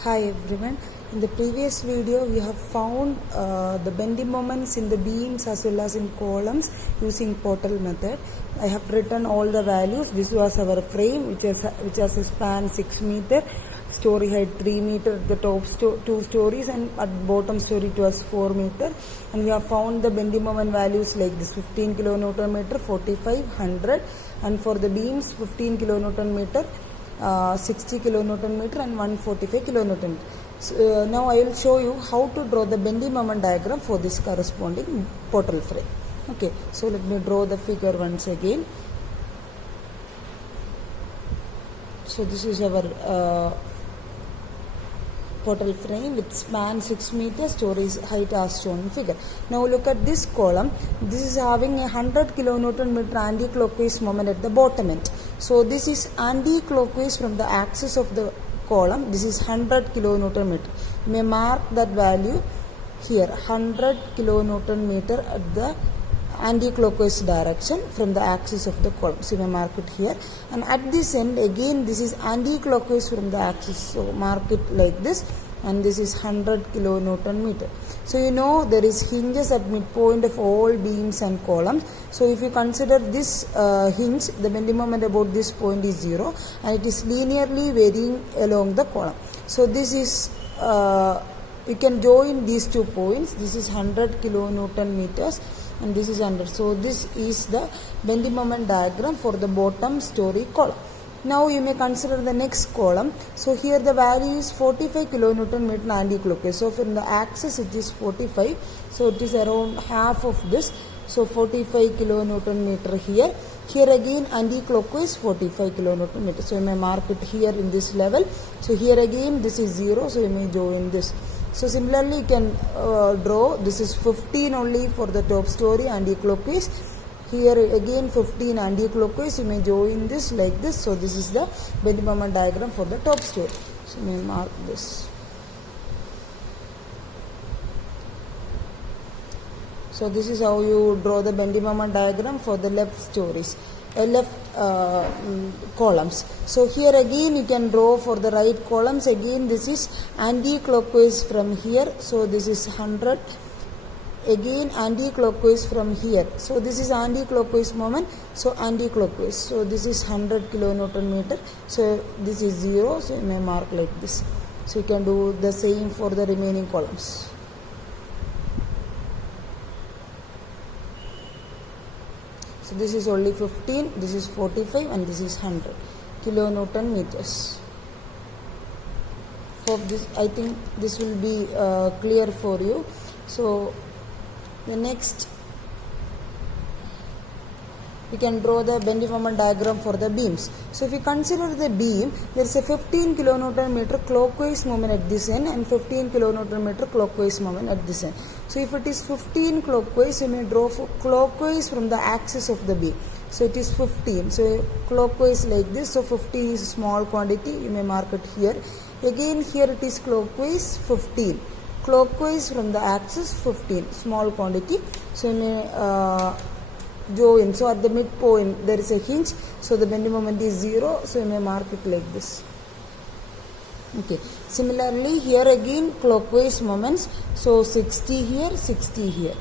Hi everyone. In the previous video we have found the bending moments in the beams as well as in columns using Portal method. I have written all the values. This was our frame which has a span 6 meter, story height 3 meter, the top 2 stories, and at bottom story it was 4 meter, and we have found the bending moment values like this: 15 kilonewton meter, 45, 100, and for the beams 15 kilonewton meter, 60 kilonewton meter and 145 kilonewton meter. So, now I will show you how to draw the bending moment diagram for this corresponding portal frame. Okay, so let me draw the figure once again. So this is our portal frame with span 6 meters, stories height as shown in figure. Now look at this column. This is having a 100 kilonewton meter anti-clockwise moment at the bottom end. So this is anti-clockwise from the axis of the column. This is 100 kilonewton meter. You may mark that value here, 100 kilonewton meter at the anti-clockwise direction from the axis of the column. So you may mark it here, and at this end again this is anti-clockwise from the axis, so mark it like this, and this is 100 kilonewton meter. So you know there is hinges at midpoint of all beams and columns. So if you consider this hinge, the bending moment about this point is 0, and it is linearly varying along the column. So this is you can join these 2 points. This is 100 kilonewton meters and this is 100. So this is the bending moment diagram for the bottom story column. Now you may consider the next column. So here the value is 45 kilonewton meter anti-clockwise. So from the axis it is 45. So it is around half of this. So 45 kilonewton meter here. Here again anti-clockwise 45 kilonewton meter. So you may mark it here in this level. So here again this is 0. So you may join this. So similarly you can draw, this is 15 only for the top story anti-clockwise. Here again 15 anti-clockwise, you may join this like this. So this is the bending moment diagram for the top story. So you may mark this. So this is how you draw the bending moment diagram for the left stories. Left columns. So here again you can draw for the right columns. Again this is anti-clockwise from here. So this is 100. Again anti-clockwise from here. So this is anti-clockwise moment. So anti-clockwise. So this is 100 kilonewton meter. So this is 0. So you may mark like this. So you can do the same for the remaining columns. So this is only 15, this is 45, and this is 100 kilonewton meters. Hope this, I think this will be clear for you. So the next, we can draw the bending moment diagram for the beams. So if you consider the beam, there is a 15 kilonewton meter clockwise moment at this end and 15 kilonewton meter clockwise moment at this end. So if it is 15 clockwise, you may draw clockwise from the axis of the beam. So it is 15. So clockwise like this. So 15 is a small quantity. You may mark it here. Again here it is clockwise 15. Clockwise from the axis 15. Small quantity. So you may join. So at the midpoint there is a hinge. So the bending moment is 0. So you may mark it like this. Okay. Similarly here again clockwise moments. So 60 here, 60 here.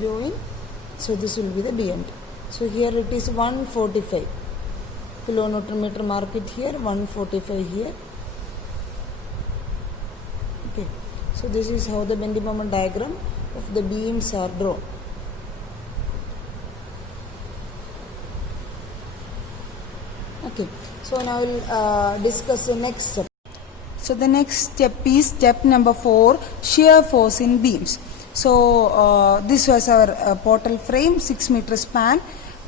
Join. So this will be the B end. So here it is 145 kilonewton meter. Mark it here. 145 here. Okay. So this is how the bending moment diagram of the beams are drawn. Okay, so now we will discuss the next step. So the next step is step number 4, shear force in beams. So this was our portal frame, 6 meter span,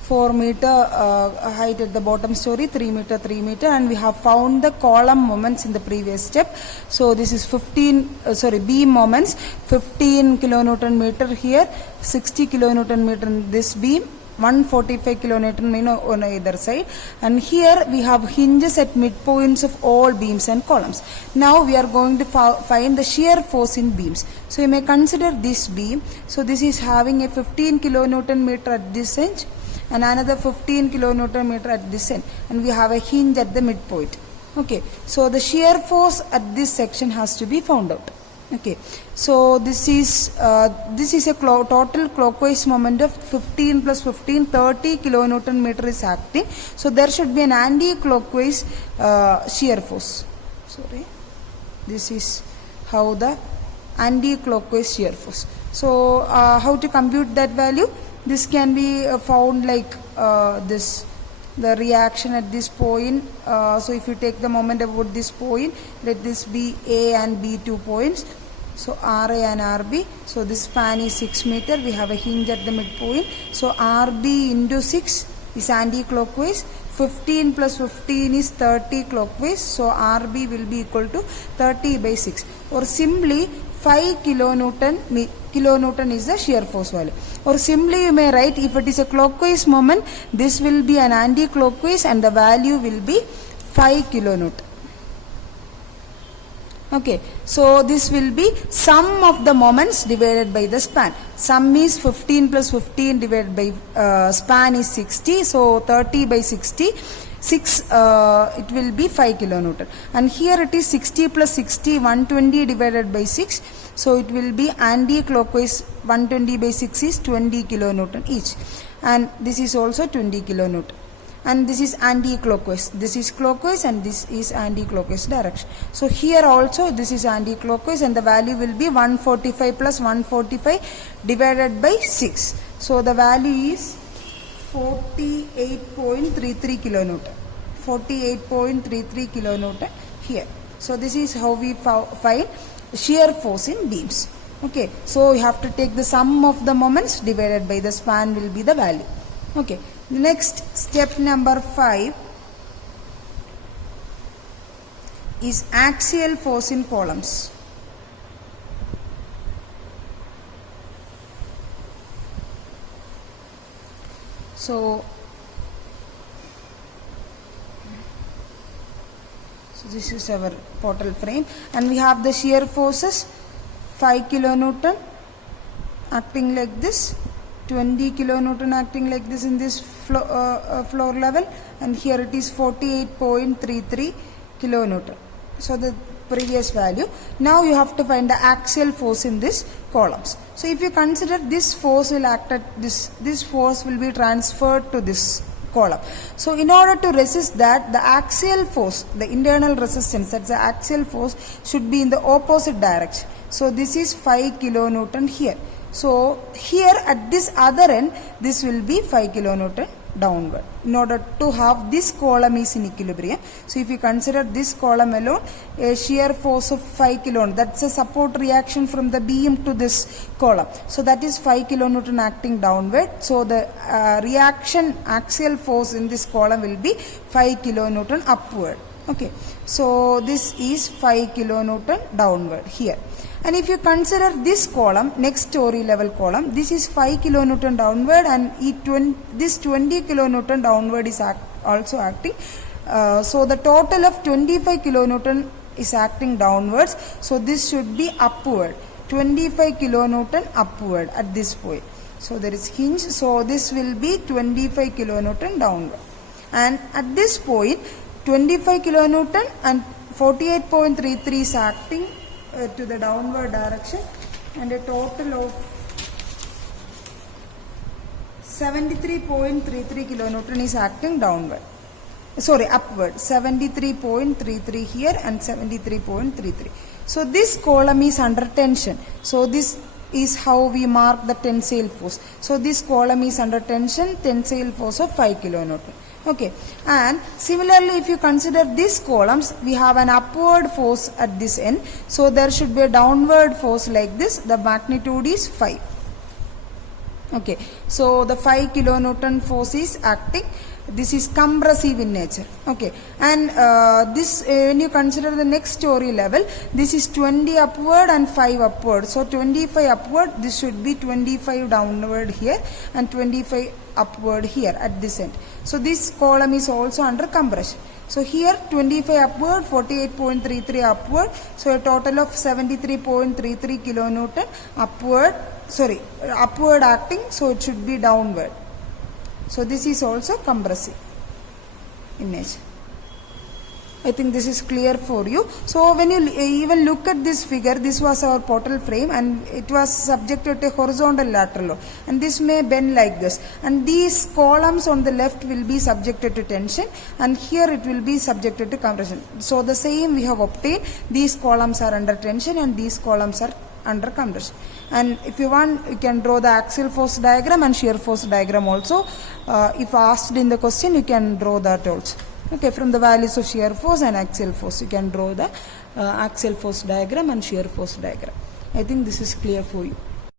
4 meter height at the bottom story, 3 meter, 3 meter, and we have found the column moments in the previous step. So this is beam moments, 15 kilonewton meter here, 60 kilonewton meter in this beam, 145 kilonewton on either side, and here we have hinges at midpoints of all beams and columns. Now we are going to find the shear force in beams. So you may consider this beam. So this is having a 15 kilonewton meter at this edge and another 15 kilonewton meter at this end, and we have a hinge at the midpoint. Okay, so the shear force at this section has to be found out. Okay, so this is a total clockwise moment of 15 plus 15, 30 kilonewton meter is acting. So there should be an anti-clockwise shear force. Sorry, this is how the anti-clockwise shear force. So how to compute that value? This can be found like this. The reaction at this point, so if you take the moment about this point, let this be A and B 2 points, so RA and RB. So this span is 6 meter, we have a hinge at the midpoint, so RB into 6 is anti-clockwise, 15 plus 15 is 30 clockwise, so RB will be equal to 30 by 6, or simply 5 kilonewton is the shear force value. Or simply you may write, if it is a clockwise moment, this will be an anti-clockwise and the value will be 5 kilonewton. Okay, so this will be sum of the moments divided by the span. Sum is 15 plus 15 divided by span is 60, so 30 by 60. 6 it will be 5 kilonewton, and here it is 60 plus 60, 120 divided by 6, so it will be anti-clockwise. 120 by 6 is 20 kilonewton each, and this is also 20 kilonewton, and this is anti-clockwise, this is clockwise and this is anti-clockwise direction. So here also this is anti-clockwise and the value will be 145 plus 145 divided by 6, so the value is 48.33 kilonewton. 48.33 kilonewton here. So this is how we find shear force in beams. Okay, so you have to take the sum of the moments divided by the span will be the value. Okay, next step number 5 is axial force in columns. So this is our portal frame, and we have the shear forces 5 kilonewton acting like this, 20 kilonewton acting like this in this floor level, and here it is 48.33 kilonewton. So the previous value. Now you have to find the axial force in this columns. So if you consider this force will act at this force will be transferred to this column. So in order to resist that, the axial force, the internal resistance, that's the axial force, should be in the opposite direction. So this is 5 kilonewton here. So here at this other end, this will be 5 kilonewton downward, in order to have this column is in equilibrium. So if you consider this column alone, a shear force of 5 kilonewton, that's a support reaction from the beam to this column. So that is 5 kilonewton acting downward. So the reaction axial force in this column will be 5 kilonewton upward. Okay, so this is 5 kilonewton downward here. And if you consider this column, next story level column, this is 5 kilonewton downward, and this 20 kilonewton downward is also acting. So the total of 25 kilonewton is acting downwards. So this should be upward, 25 kilonewton upward at this point. So there is hinge. So this will be 25 kilonewton downward. And at this point, 25 kilonewton and 48.33 is acting to the downward direction, and a total of 73.33 kilonewton is acting downward. Sorry, upward. 73.33 here and 73.33. So this column is under tension. So this is how we mark the tensile force. So this column is under tension, tensile force of 5 kilonewton. Okay, and similarly if you consider these columns, we have an upward force at this end, so there should be a downward force like this. The magnitude is 5. Okay, so the 5 kilonewton force is acting. This is compressive in nature. Okay, and this when you consider the next story level, this is 20 upward and 5 upward. So 25 upward, this should be 25 downward here and 25 upward here at this end. So this column is also under compression. So here 25 upward, 48.33 upward. So a total of 73.33 kilonewton upward. Sorry, upward acting. So it should be downward. So this is also compressive in nature. I think this is clear for you. So when you even look at this figure, this was our portal frame and it was subjected to horizontal lateral load, and this may bend like this, and these columns on the left will be subjected to tension, and here it will be subjected to compression. So the same we have obtained, these columns are under tension and these columns are under compression. And if you want, you can draw the axial force diagram and shear force diagram also. If asked in the question, you can draw that also. Okay, from the values of shear force and axial force, you can draw the axial force diagram and shear force diagram. I think this is clear for you.